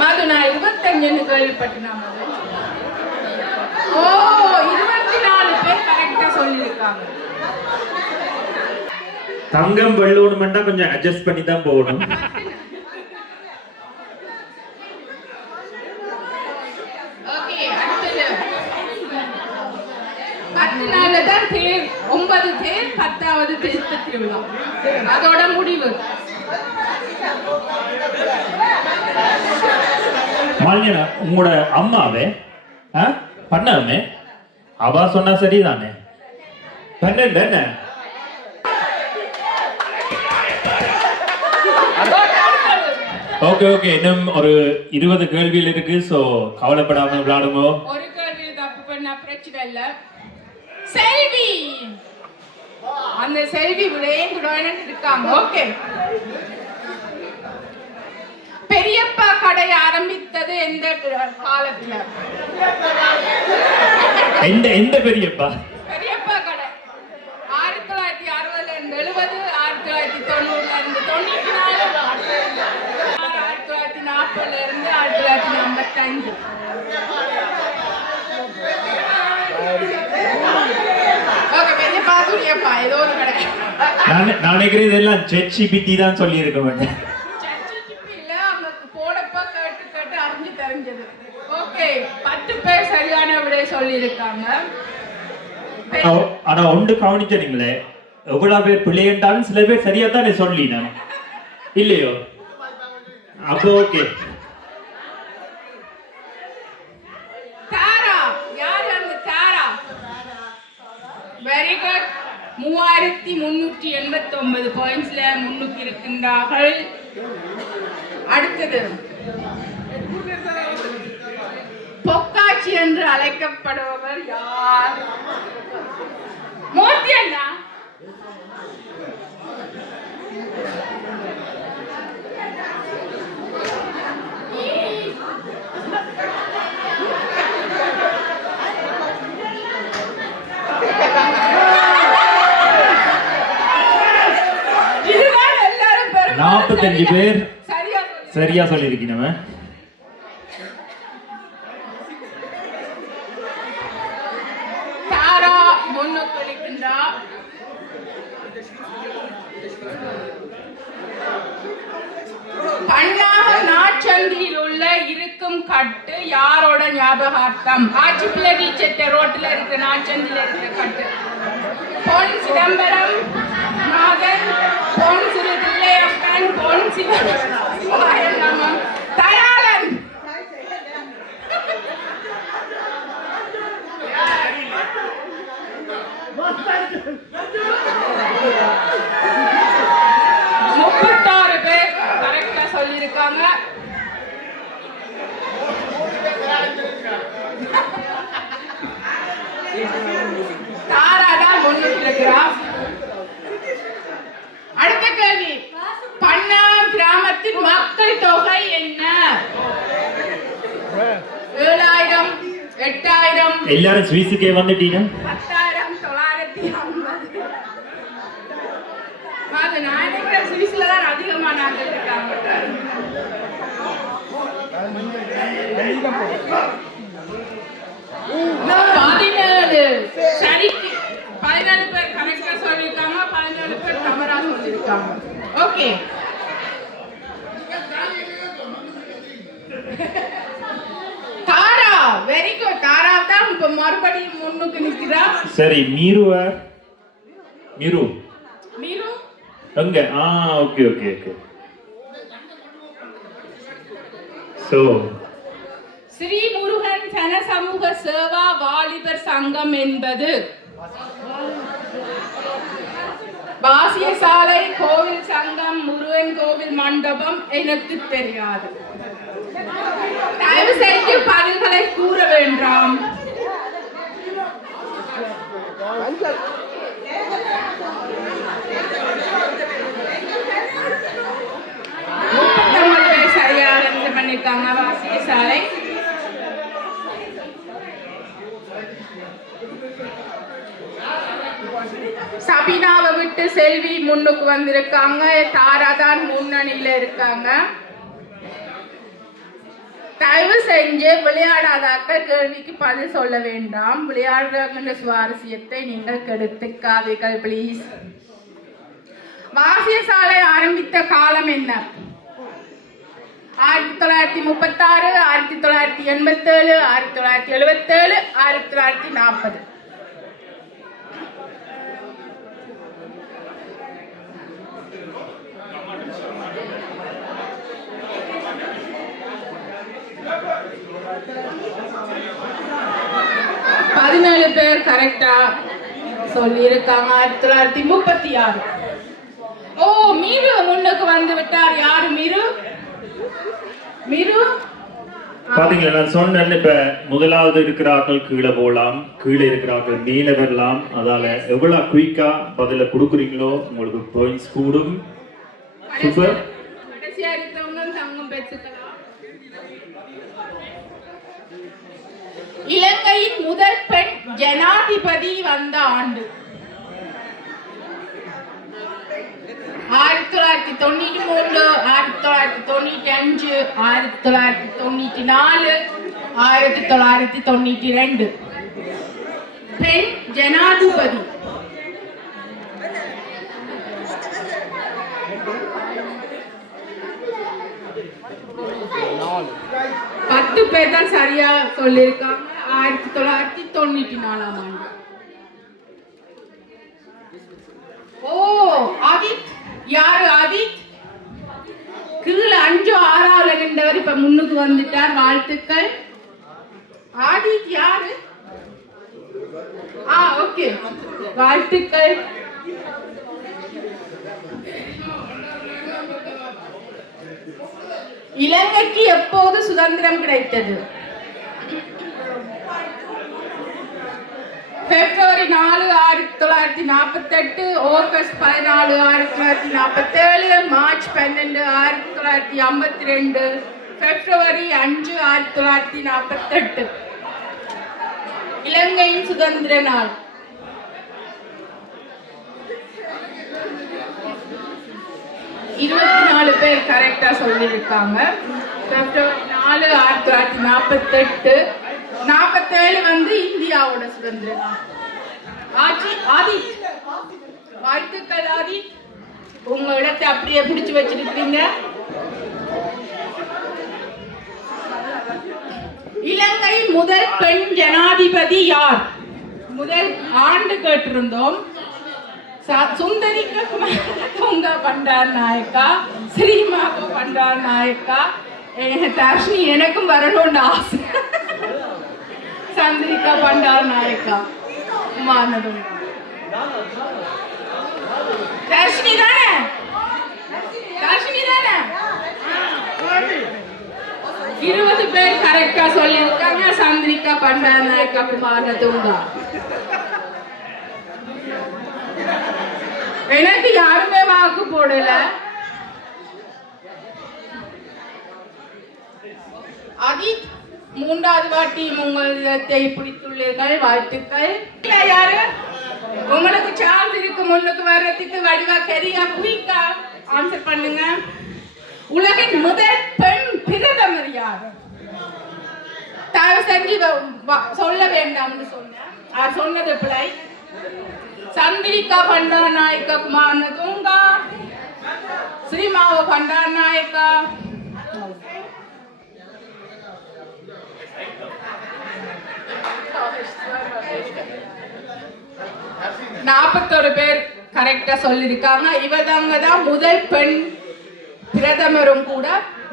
மது நான் 25 கேள்விப்பட்டேன். 24 பேர் கரெக்டா சொல்லியிருக்காங்க. தங்கம் வெள்ளோணுமெண்டா கொஞ்சம் அட்ஜஸ்ட் பண்ணி தான் போகணும். ஓகே, அடுத்தது 10 நாள்ல தான் தேர், 9 தேர், 10வது தேர் திருவிழா. அதோட முடிவு. மாலினா, உங்களோட அம்மாவே பண்ணாமே அவா சொன்னா சரிதானே? 12 என்ன? ஓகே ஓகே, இன்னும் ஒரு 20 கேள்வியில் இருக்கு. சோ கவலைப்படாம விளையாடுங்க. ஒரு கேள்வி தப்பு பண்ணா பிரச்சனை இல்ல. செல்வி, அந்த செல்வி விளையாண்டு இருக்காங்க. ஓகே. பெரியப்பா கடை ஆரம்பித்தது எந்த காலத்துல? எந்த பெரியப்பா? பெரியப்பா கடை 1960ல இருந்து 70, 1990ல இருந்து 94, 1940ல இருந்து 1955. ஓகே, பெரியப்பா துரியப்பா ஏதோ ஒரு கடை. நான் நினைக்கிறேன் இதெல்லாம் ChatGPT தான் சொல்லி இருக்க மாட்டேன். தெரிஞ்சது. ஓகே, 10 பேர் சரியான விடை சொல்லி இருக்காங்க. ஆனா ஒன்று கவனிச்சீங்களே, எவ்வளவு பேர் பிள்ளைண்டாலும் சில பேர் சரியா தானே சொல்லினா இல்லையோ? அப்போ ஓகே. தாரா, யார் அந்த தாரா? Very good. 3389 பாயிண்ட்ஸ்ல முன்னுக்கு இருக்கின்றார்கள். அடுத்தது, பொக்காட்சி என்று அழைக்கப்படுபவர் யார்? மூர்த்தி அண்ணா. இதுதான் எல்லாரும் 45 பேர் சரியா சொல்லியிருக்கீங்க. தாரா முன்னுக்கு இருக்கின்றார். பன்னாக நாச்சந்தியில் உள்ள இருக்கும் கட்டு யாரோட ஞாபகார்த்தம்? ஆச்சிப்பிள்ளை டீச்சர் ரோட்ல இருக்கிற நாச்சந்தியில இருக்கிற கட்டு. பொன் சிதம்பரம், நாகன், பொன் சிறு தில்லையப்பன், பொன் சிவம், தயாளன். முப்பத்தாறு பேர் கரெக்டா சொல்லியிருக்காங்க. தாராதான் முன்னுக்கு இருக்கிறார். அடுத்த கேள்வி, பன்னா கிராமத்தின் மக்கள் தொகை என்ன? 7000, 8000, எல்லாரும் ஸ்வீஸுக்கே வந்துட்டீங்க. 10,000, 1950. அது நான் நினைக்கிறேன் சுவிஸ்ல தான் அதிகமான ஆட்கள் இருக்காங்க. 17 சரிக்கு 17 பேர் கரெக்டா சொல்லியிருக்காங்க, 17 பேர் தவறா சொல்லியிருக்காங்க. ஓகே, தாரா வெரி குட். தாரா தான் இப்ப மறுபடியும் முன்னுக்கு நிக்கிறா. சரி, மீருவார். மீரு மீரு அங்க. Okay okay okay. So Sri Murugan Jana Samuga Seva வாலிபர் சங்கம் என்பது பாசியசாலை கோவில் சங்கம், முருகன் கோவில் மண்டபம் எனக்கு தெரியாது. தயவு செய்து பதில்களை கூற வேண்டாம். சரியா பண்ணிருக்காங்க. பாசியசாலை சபினாவை விட்டு செல்வி முன்னுக்கு வந்திருக்காங்க. தாரா தான் முன்னணியில இருக்காங்க. தயவு செஞ்சு விளையாடாதாக்கள் கேள்விக்கு பதில் சொல்ல வேண்டாம். விளையாடுற சுவாரஸ்யத்தை நீங்கள் கெடுத்துக்காதீர்கள் பிளீஸ். வாசியசாலை ஆரம்பித்த காலம் என்ன? 1936, 1987, 1977, 1940. பேர் கரெக்டா சொல்லியிருக்காங்க. 1936. ஓ, மீரு முன்னுக்கு வந்து விட்டார். யாரு மீரு? மீரு பாத்தீங்களா, நான் சொன்னேன் இப்ப முதலாவது இருக்கிறார்கள் கீழே போகலாம், கீழே இருக்கிறார்கள் மேலே வரலாம். அதால எவ்வளவு குயிக்கா பதில கொடுக்குறீங்களோ உங்களுக்கு பாயிண்ட்ஸ் கூடும். சூப்பர். கடைசியா இருக்கிறவங்க தங்கம் பெற்றுக்கலாம். இலங்கையின் முதல் பெண் ஜனாதிபதி வந்த ஆண்டு 1993, 1995, 1994, 1992. பெண் ஜனாதிபதி. பத்து பேர் தான் சரியா சொல்லியிருக்காங்க. 1994 ஆண்டு. ஓ, ஆதித். யாரு ஆதித்? கீழே 5, 6 நின்றவர் இப்ப முன்னுக்கு வந்துட்டார். வாழ்த்துக்கள். ஆதித் யாரு? ஓகே, வாழ்த்துக்கள். இலங்கைக்கு எப்போது சுதந்திரம் கிடைத்தது? பிப்ரவரி 4, 1948, ஆகஸ்ட் 14, 1947, மார்ச் 12, 1952, பிப்ரவரி 5, 1948. இலங்கையின் சுதந்திர நாள். இருபத்தி பேர் கரெக்டா சொல்லியிருக்காங்க. பிப்ரவரி 4, 1948. 47 வந்து இந்தியாவோட சுதந்திர நாள். ஆதித், வாழ்த்துக்கள் ஆதித். உங்க இடத்தை அப்படியே பிடிச்சு வச்சிருக்கீங்க. இலங்கை முதல் பெண் ஜனாதிபதி யார்? முதல் ஆண்டு கேட்டிருந்தோம். சுந்தரிக்க குமாரதுங்க பண்டார் நாயக்கா, ஸ்ரீமாகோ பண்டார் நாயக்கா, தர்ஷினி எனக்கும் வரணும்னு ஆசை. சந்திரிகா பண்டார் நாயக்கா மானதும். தர்ஷினி தானே? தர்ஷினி தானே? 20 பேர் கரெக்டா சொல்லியிருக்காங்க. சந்திரிகா பண்டார் நாயக்கா மானதுங்க. எனக்கு யாருமே வாக்கு போடல. அஜித், 3வது வாட்டி உங்கள் இடத்தை பிடித்துள்ளீர்கள். வாழ்த்துக்கள். யாரு? உங்களுக்கு சான்ஸ் இருக்கு முன்னுக்கு வர்றதுக்கு. வடிவா கரியா குயிக்கா ஆன்சர் பண்ணுங்க. உலகின் முதல் பெண் பிரதமர் யார்? தயவு செஞ்சு சொல்ல வேண்டாம்னு சொன்னேன். சொன்னது பிள்ளை. சந்திரிகா பண்டாரநாயக்க குமாரதுங்கா, ஸ்ரீமாவ பண்டாரநாயக்கா, நாற்பத்தொரு பேர் கரெக்டா சொல்லியிருக்காங்க. இவதாங்க தான் முதல் பெண் பிரதமரும் கூட,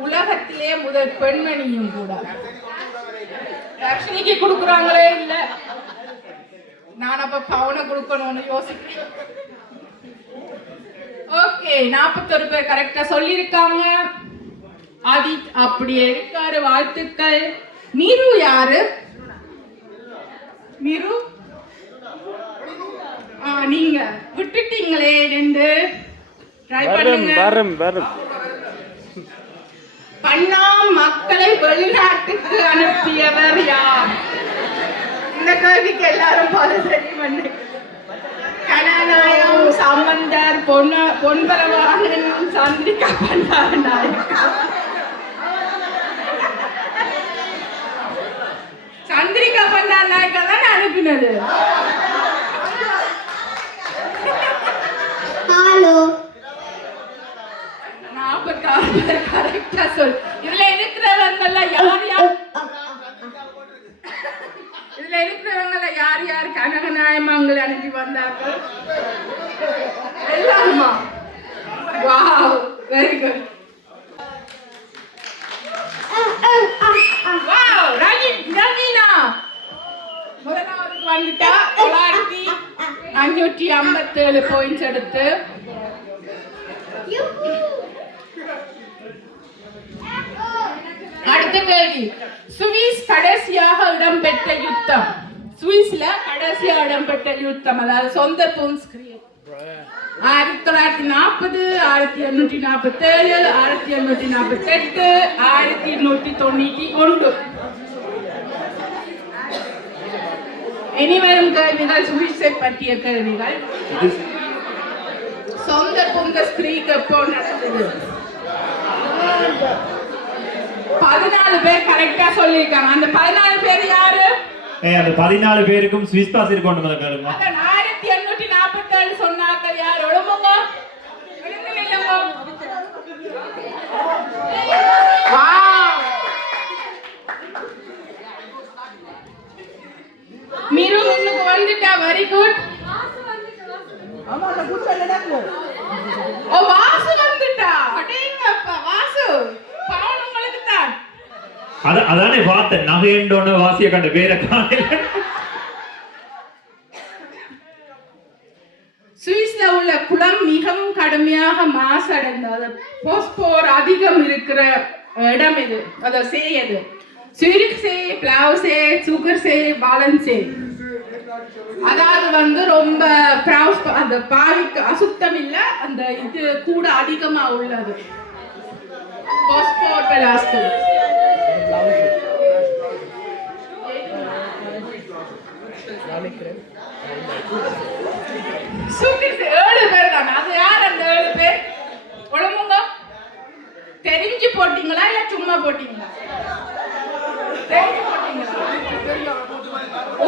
உலகத்திலே முதல் பெண்மணியும் கூட. லட்சுமிக்கு கொடுக்குறாங்களே இல்ல, நான் அப்ப பவுனை கொடுக்கணும்னு யோசிக்கிறேன். ஓகே, 41 பேர் கரெக்டா சொல்லியிருக்காங்க. ஆதித் அப்படியே இருக்காரு, வாழ்த்துக்கள். மீரு யாரு? மீரு நீங்க விட்டுட்டீங்களே ரெண்டு. ட்ரை பண்ணுங்க. பன்னாம் மக்களை வெளிநாட்டுக்கு அனுப்பியவர் யார்? இந்த கேள்விக்கு எல்லாரும் சரி பண்ணு. கனநாயகம், சம்பந்தர், பொன்பரவாணன், சந்திரிகா பண்டாரநாயக்கா. சந்திரிகா பண்டாரநாயக்கா தான் அனுப்பினது. ஹலோ, 46 பேர் கரெக்டா சொல். இதுல இருக்கிறவங்க யார் யார் கனகநாயகங்களை அனுப்பி வந்தார்கள்? எல்லாருமா? Wow, very good. Wow, Raveena முதலாவதுக்கு வந்துட்டா. 557 பாயிண்ட்ஸ் எடுத்து. அடுத்த கேள்வி. சுவிஸ் கடைசியாக இடம்பெற்ற யுத்தம். சுவிஸ்ல கடைசியாக இடம்பெற்ற யுத்தம், அதாவது சொந்த பூன்ஸ்கிரீன். 1940, 1847, 1848, 1891. இனி வரும் கேள்விகள் சுவிஸை பற்றிய கேள்விகள். சொந்த பூன்ஸ்கிரீன் எப்போ நடந்தது? 14 பேர் கரெக்டா சொல்லிருக்காங்க. அந்த 14 பேர் யாரு? அந்த 14 பேருக்கும் ஸ்விஸ் பாஸ் இருக்கணும் கேளுங்க. 1847 சொன்னாங்க. யார்? ஒழுங்குங்க. வாவ், மீரு முன்னுக்கு வந்துட்டா. Very good. ஓ, வாசு வந்துட்டா. அடேங்கப்பா, வாசு பவுன் உங்களுக்கு தான். அதானே பார்த்தேன். நகையண்டோன வாசிய கண்ட வேற காலையில. சுவிஸ்ல உள்ள குளம் மிகவும் கடுமையாக மாசடைந்தது. போஸ்போர் அதிகம் இருக்கிற இடம் இது. அத செய்யது சுரிக்சே, பிளாவ்சே, சுகர்சே, வாலன்சே. அதாவது வந்து ரொம்ப அந்த பாவிக்கு அசுத்தம் இல்ல, அந்த இது கூட அதிகமா உள்ளது. போஸ்போர் பெலாஸ்து. சுகர்சே 7 பேர் தான். அது யார் அந்த 7 பேர்? ஒழுங்குங்க. தெரிஞ்சு போட்டீங்களா இல்ல சும்மா போட்டீங்களா?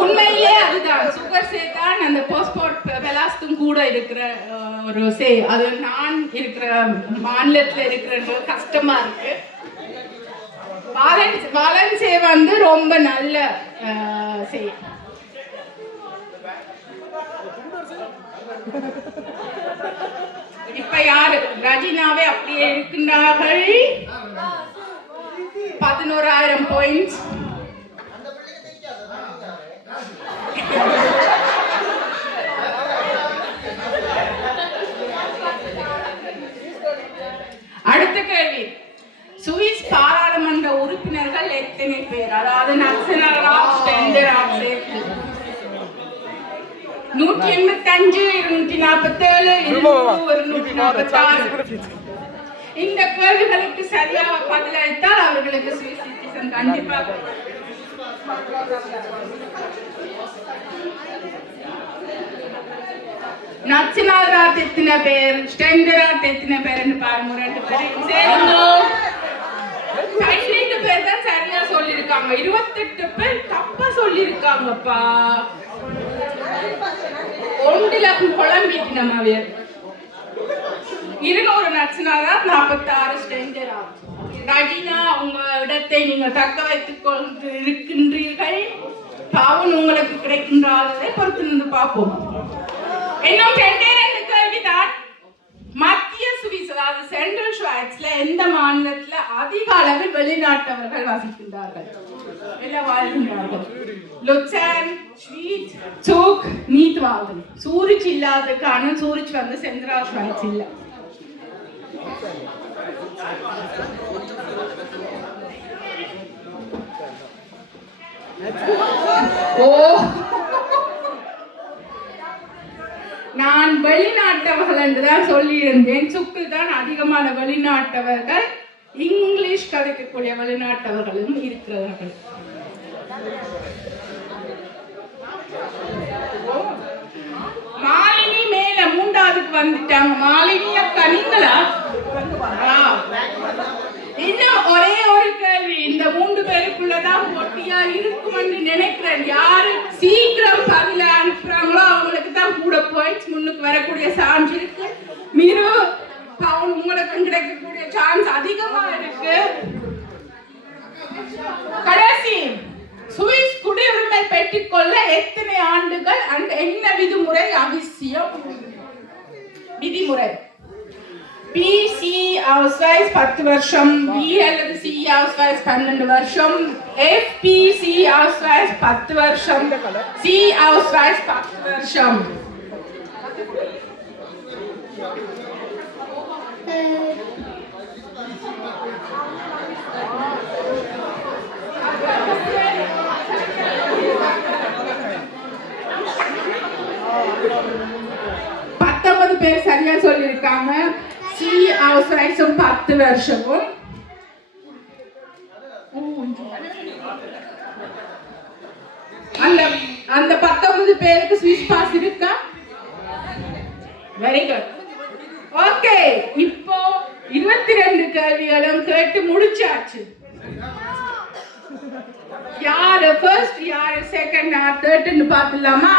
உண்மையிலே அதுதான் சுகர் சே தான். அந்த போஸ்போர்ட் பெலாஸ்தும் கூட இருக்கிற ஒரு சே. அது நான் இருக்கிற மாநிலத்தில் இருக்கிற கஷ்டமா இருக்கு. வாலன்சே வந்து ரொம்ப நல்ல சே. இப்ப யாரு? ரஜினாவே அப்படியே இருக்கின்றார்கள். 11,000 பாயிண்ட்ஸ். அடுத்த கேள்வி. சுவிஸ் பாராளுமன்ற உறுப்பினர்கள் எத்தனை பேர்? அதாவது நேஷனல் ராக், ஸ்டாண்டர்ட் ராக் சேர்த்து 185, 247, 246. இந்த கேள்விகளுக்கு சரியாக பதிலளித்தால் அவர்களுக்கு சுவிஸ் சிட்டிசன் கண்டிப்பாக. நச்சினாராத் எத்தனை பேர், ஸ்டெங்கராத் எத்தனை பேர்னு பாருங்க. 2 பேரும் சரிங்க. 12 பேர் தான் சரியா சொல்லியிருக்காங்க. 28 பேர் தப்பா சொல்லியிருக்காங்கப்பா. ஒன்றில குழம்பிட்டு நம்ம வேறு 200 நச்சினாராத் 46 ஸ்டெங்கராத். ரஜினா, உங்க இடத்தை நீங்க தக்க வைத்துக் கொண்டு இருக்கின்றீர்கள். பாவன் உங்களுக்கு கிடைக்கின்றதை பொறுத்து நின்று பார்ப்போம். இன்னும் 2 கேள்விதான். மத்திய சுவிஸ், அதாவது சென்ட்ரல் ஷுவைட்ஸ்ல எந்த மாநிலத்துல அதிக அளவில் வெளிநாட்டவர்கள் வசிக்கின்றார்கள், இல்லை வாழ்கின்றார்கள்? Lucerne, sweet, souk, நீத்வால்டன். Zurich இல்லாததுக்கான Zurich வந்து சென்ட்ரல் ஷுவைட்ஸ் இல்லை. ஓ, நான் வெளிநாட்டவர்கள் என்றுதான் சொல்லியிருந்தேன். சுக்கில் தான் அதிகமான வெளிநாட்டவர்கள், இங்கிலீஷ் கதைக்கக்கூடிய வெளிநாட்டவர்களும் இருக்கிறார்கள். மாலினி மேல 3ஆவதுக்கு வந்துட்டாங்க. மாலினி அக்கா நீங்களா? இன்னும் ஒரே ஒரு கேள்வி. இந்த 3 பேருக்குள்ளதான் போட்டியா இருக்கும்னு நினைக்கிறேன். யாரு சீக்கிரம் பதில அனுப்புறாங்களோ அவங்களுக்கு தான் கூட பாயிண்ட்ஸ் முன்னுக்கு வரக்கூடிய சான்ஸ் இருக்கு. மிரு, பவுன், உங்களுக்கு கிடைக்கக்கூடிய சான்ஸ் அதிகமா இருக்கு. கடைசி, சுவிஸ் குடியுரிமை பெற்றுக்கொள்ள எத்தனை ஆண்டுகள் அண்ட் என்ன விதிமுறை அவசியம்? விதிமுறை: PC Ausweis 10 வருஷம், B அல்லது C Ausweis 12 வருஷம், FPC Ausweis 10 வருஷம், C Ausweis 10 வருஷம். பேர் சரியா சொல்லியிருக்காங்க. C Ausweisum 10 வருஷமும், அந்த 19 பேருக்கு ஸ்விஸ் பாஸ் இருக்கா? Very good. ஓகே, இப்போ 22 கேள்விகளும் கேட்டு முடிச்சாச்சு. யாரு ஃபர்ஸ்ட், யாரு செகண்ட், யார் தேர்ட்னு பார்த்துலாமா?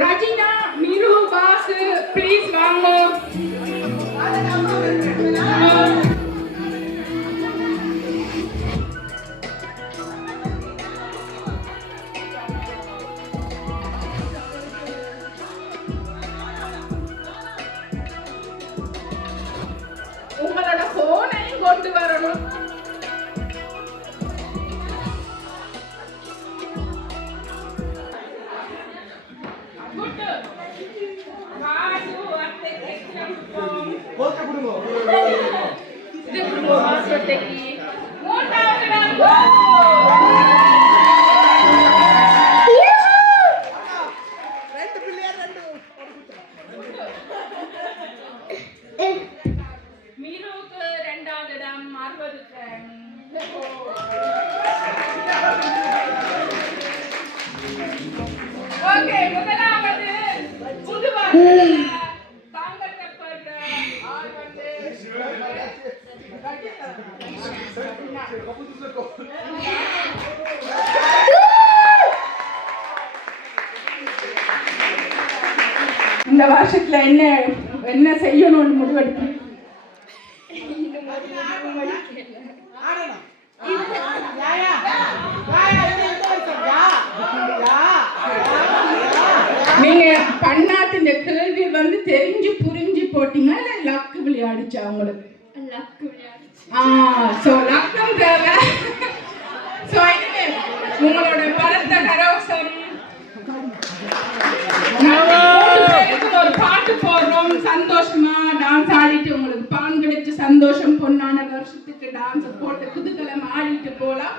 Rajina, Miru, Bas, please வாங்க. உங்களோட போனையும் கொண்டு வரணும். மீருக்கு 2வது இடம் 60. ஓகே, முதலாவது புதுவாக தாங்கப்படுற ஆள் வந்து இந்த வருஷத்துல என்ன செய்யணும்னு முடிவெடுத்து நீங்க பண்ணாத இந்த கேள்வி வந்து தெரிஞ்சு புரிஞ்சு போட்டீங்க இல்ல லக்கு விளையாடிச்சா உங்களுக்கு? லக்கு விளையாடிச்சு. சோ லக்கம் தேவை. சோ இது உங்களோட பலத்த கரோசம். ஒரு பாட்டு போடுறோம், சந்தோஷமா டான்ஸ் ஆடிட்டு உங்களுக்கு பான் கிடைச்சு சந்தோஷம் பொன்னான வருஷத்துக்கு டான்ஸ் போட்டு குதுகலம் ஆடிட்டு போலாம்.